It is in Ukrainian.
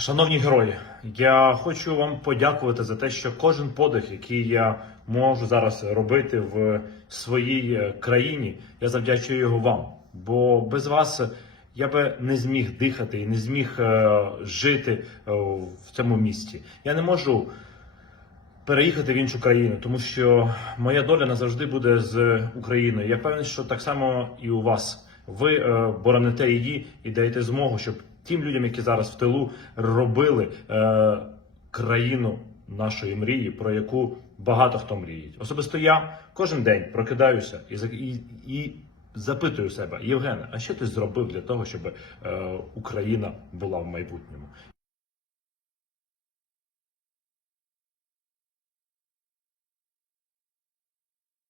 Шановні герої, я хочу вам подякувати за те, що кожен подих, який я можу зараз робити в своїй е, країні, я завдячую його вам. Бо без вас я би не зміг дихати і не зміг е, жити е, в цьому місті. Я не можу переїхати в іншу країну, тому що моя доля назавжди буде з Україною. Я певний, що так само і у вас. Ви е, бороните її і даєте змогу, щоб тим людям, які зараз в тилу, робили е, країну нашої мрії, про яку багато хто мріє. Особисто я кожен день прокидаюся і, і, і запитую себе, Євгене, а що ти зробив для того, щоб е, Україна була в майбутньому?